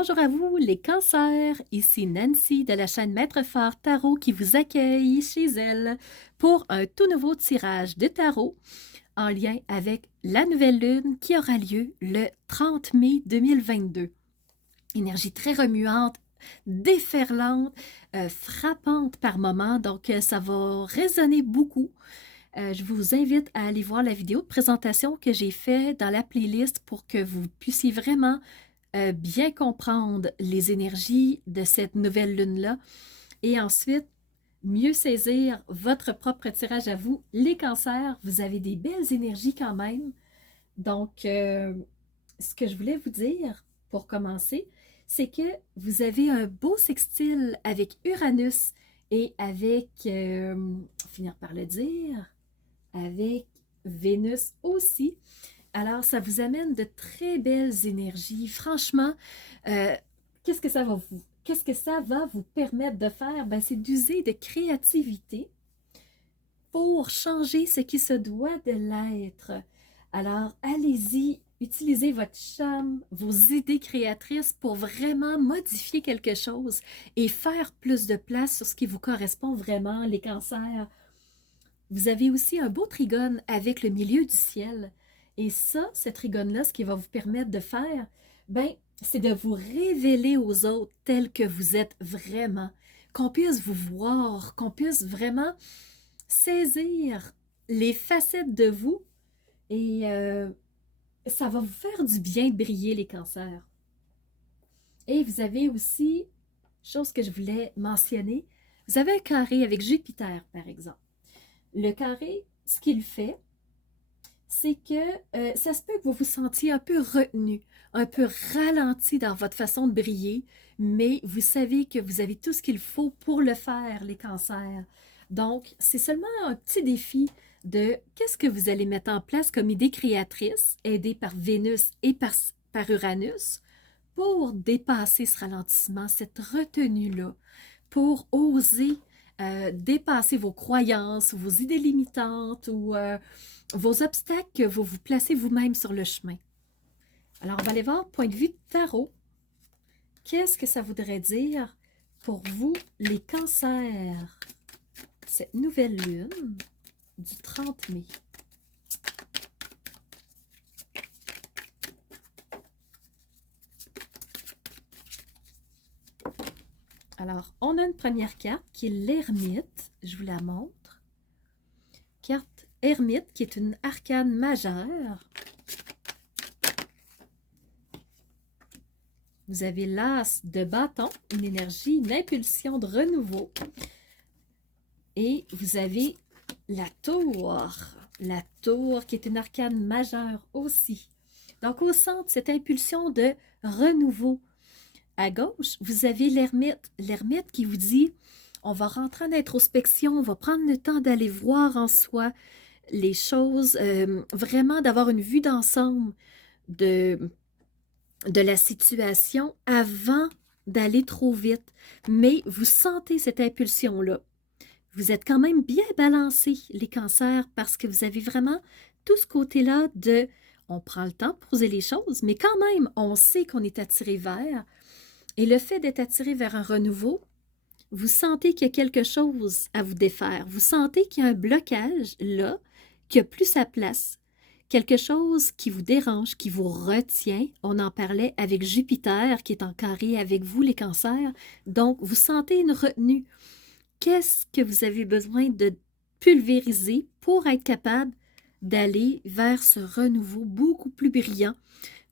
Bonjour à vous les cancers, ici Nancy de la chaîne Maître Phare Tarot qui vous accueille chez elle pour un tout nouveau tirage de tarot en lien avec la nouvelle lune qui aura lieu le 30 mai 2022. Énergie très remuante, déferlante, frappante par moments, donc ça va résonner beaucoup. Je vous invite à aller voir la vidéo de présentation que j'ai faite dans la playlist pour que vous puissiez vraiment bien comprendre les énergies de cette nouvelle lune-là et ensuite mieux saisir votre propre tirage à vous. Les cancers, vous avez des belles énergies quand même. Donc, ce que je voulais vous dire pour commencer, c'est que vous avez un beau sextile avec Uranus et avec, finir par le dire, avec Vénus aussi. Alors, ça vous amène de très belles énergies. Franchement, qu'est-ce que ça va vous permettre de faire? Ben, c'est d'user de créativité pour changer ce qui se doit de l'être. Alors, allez-y, utilisez votre charme, vos idées créatrices pour vraiment modifier quelque chose et faire plus de place sur ce qui vous correspond vraiment, les cancers. Vous avez aussi un beau trigone avec le milieu du ciel. Et ça, ce trigone-là, ce qui va vous permettre de faire, ben, c'est de vous révéler aux autres tel que vous êtes vraiment, qu'on puisse vous voir, qu'on puisse vraiment saisir les facettes de vous et ça va vous faire du bien de briller les cancers. Et vous avez aussi, chose que je voulais mentionner, vous avez un carré avec Jupiter, par exemple. Le carré, ce qu'il fait, c'est que ça se peut que vous vous sentiez un peu retenu, un peu ralenti dans votre façon de briller, mais vous savez que vous avez tout ce qu'il faut pour le faire, les cancers. Donc, c'est seulement un petit défi de qu'est-ce que vous allez mettre en place comme idée créatrice, aidée par Vénus et par Uranus, pour dépasser ce ralentissement, cette retenue-là, pour oser dépasser vos croyances, vos idées limitantes ou vos obstacles que vous vous placez vous-même sur le chemin. Alors, on va aller voir, point de vue de tarot, qu'est-ce que ça voudrait dire pour vous, les cancers, cette nouvelle lune du 30 mai. Alors, on a une première carte qui est l'ermite. Je vous la montre. Carte ermite qui est une arcane majeure. Vous avez l'as de bâton, une énergie, une impulsion de renouveau. Et vous avez la tour qui est une arcane majeure aussi. Donc, au centre, cette impulsion de renouveau. À gauche, vous avez l'ermite qui vous dit, on va rentrer en introspection, on va prendre le temps d'aller voir en soi les choses, vraiment d'avoir une vue d'ensemble de la situation avant d'aller trop vite. Mais vous sentez cette impulsion-là. Vous êtes quand même bien balancés, les cancers, parce que vous avez vraiment tout ce côté-là de on prend le temps de poser les choses, mais quand même, on sait qu'on est attiré vers. Et le fait d'être attiré vers un renouveau, vous sentez qu'il y a quelque chose à vous défaire. Vous sentez qu'il y a un blocage là, qui n'a plus sa place. Quelque chose qui vous dérange, qui vous retient. On en parlait avec Jupiter qui est en carré avec vous, les cancers. Donc, vous sentez une retenue. Qu'est-ce que vous avez besoin de pulvériser pour être capable d'aller vers ce renouveau beaucoup plus brillant?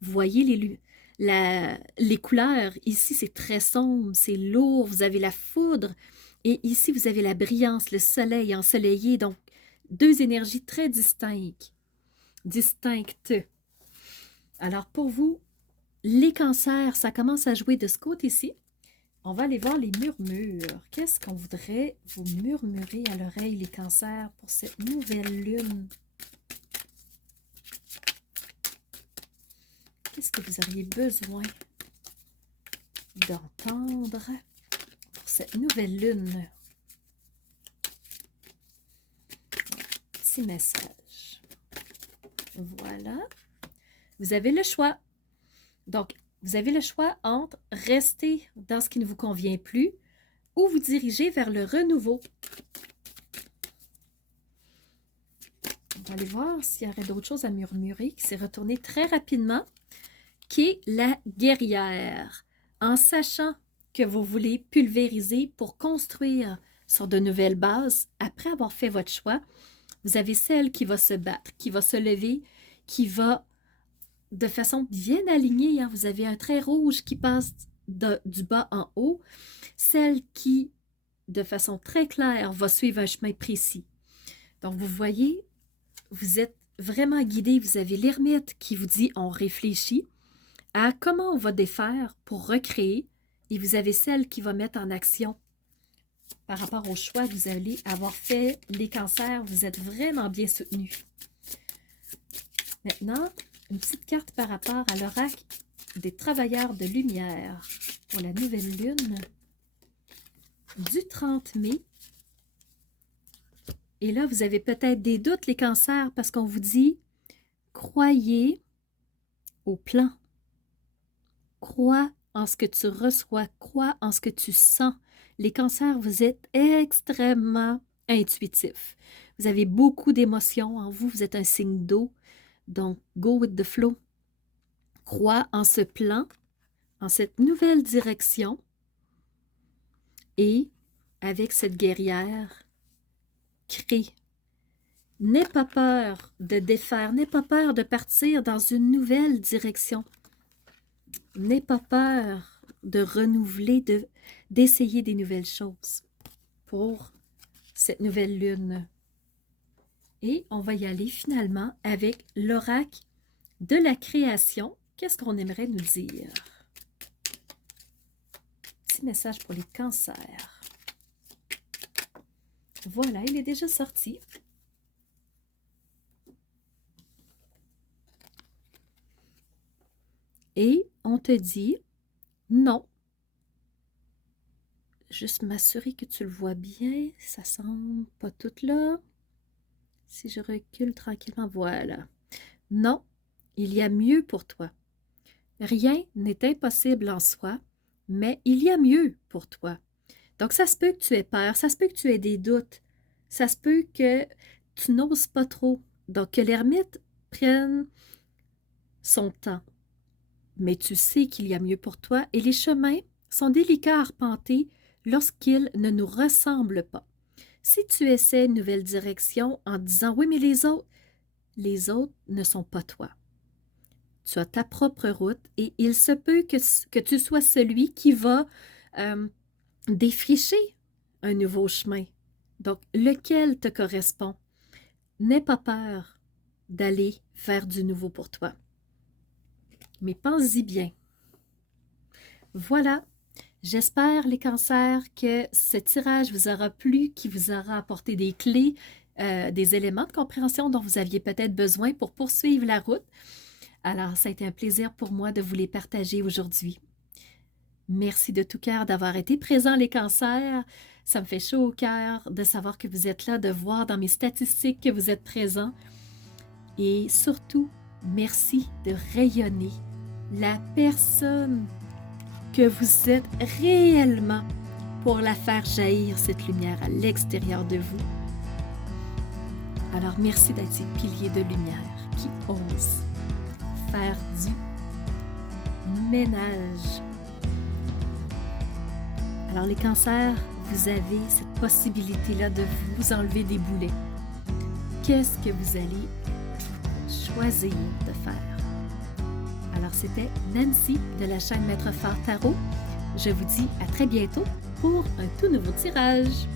Vous voyez les couleurs. Ici, c'est très sombre, c'est lourd. Vous avez la foudre. Et ici, vous avez la brillance, le soleil ensoleillé. Donc, deux énergies très distinctes. Alors, pour vous, les cancers, ça commence à jouer de ce côté-ci. On va aller voir les murmures. Qu'est-ce qu'on voudrait vous murmurer à l'oreille, les cancers, pour cette nouvelle lune? Qu'est-ce que vous auriez besoin d'entendre pour cette nouvelle lune? Petit message. Voilà. Vous avez le choix. Donc, Vous avez le choix entre rester dans ce qui ne vous convient plus ou vous diriger vers le renouveau. On va aller voir s'il y aurait d'autres choses à murmurer qui s'est retourné très rapidement, qui est la guerrière. En sachant que vous voulez pulvériser pour construire sur de nouvelles bases, après avoir fait votre choix, vous avez celle qui va se battre, qui va se lever, qui va de façon bien alignée. Hein, vous avez un trait rouge qui passe du bas en haut. Celle qui, de façon très claire, va suivre un chemin précis. Donc, vous voyez, vous êtes vraiment guidé. Vous avez l'ermite qui vous dit « on réfléchit » à comment on va défaire pour recréer. Et vous avez celle qui va mettre en action par rapport au choix que vous allez avoir fait. Les cancers, vous êtes vraiment bien soutenus. Maintenant, une petite carte par rapport à l'oracle des travailleurs de lumière pour la nouvelle lune du 30 mai. Et là, vous avez peut-être des doutes, les cancers, parce qu'on vous dit « croyez au plan ». Crois en ce que tu reçois, crois en ce que tu sens. Les cancers, vous êtes extrêmement intuitifs. Vous avez beaucoup d'émotions en vous, vous êtes un signe d'eau. Donc, go with the flow. Crois en ce plan, en cette nouvelle direction. Et avec cette guerrière, crée. N'aie pas peur de défaire, n'aie pas peur de partir dans une nouvelle direction. N'aie pas peur de renouveler, d'essayer des nouvelles choses pour cette nouvelle lune. Et on va y aller finalement avec l'oracle de la création. Qu'est-ce qu'on aimerait nous dire? Petit message pour les cancers. Voilà, il est déjà sorti. Et on te dit non. Juste m'assurer que tu le vois bien. Ça semble pas tout là. Si je recule tranquillement, voilà. Non, il y a mieux pour toi. Rien n'est impossible en soi, mais il y a mieux pour toi. Donc, ça se peut que tu aies peur, ça se peut que tu aies des doutes, ça se peut que tu n'oses pas trop. Donc, que l'ermite prenne son temps. Mais tu sais qu'il y a mieux pour toi et les chemins sont délicats à arpenter lorsqu'ils ne nous ressemblent pas. Si tu essaies une nouvelle direction en disant « oui, mais les autres ne sont pas toi ». Tu as ta propre route et il se peut que tu sois celui qui va défricher un nouveau chemin. Donc, lequel te correspond? N'aie pas peur d'aller faire du nouveau pour toi. Mais pense-y bien. Voilà, j'espère les cancers que ce tirage vous aura plu, qui vous aura apporté des clés, des éléments de compréhension dont vous aviez peut-être besoin pour poursuivre la route. Alors, ça a été un plaisir pour moi de vous les partager aujourd'hui. Merci de tout cœur d'avoir été présents, les cancers. Ça me fait chaud au cœur de savoir que vous êtes là, de voir dans mes statistiques que vous êtes présents. Et surtout, merci de rayonner la personne que vous êtes réellement pour la faire jaillir, cette lumière à l'extérieur de vous. Alors, merci d'être ces piliers de lumière qui osent faire du ménage. Alors, les cancers, vous avez cette possibilité-là de vous enlever des boulets. Qu'est-ce que vous allez choisir de faire? Alors, c'était Nancy de la chaîne Maître Phare Tarot. Je vous dis à très bientôt pour un tout nouveau tirage.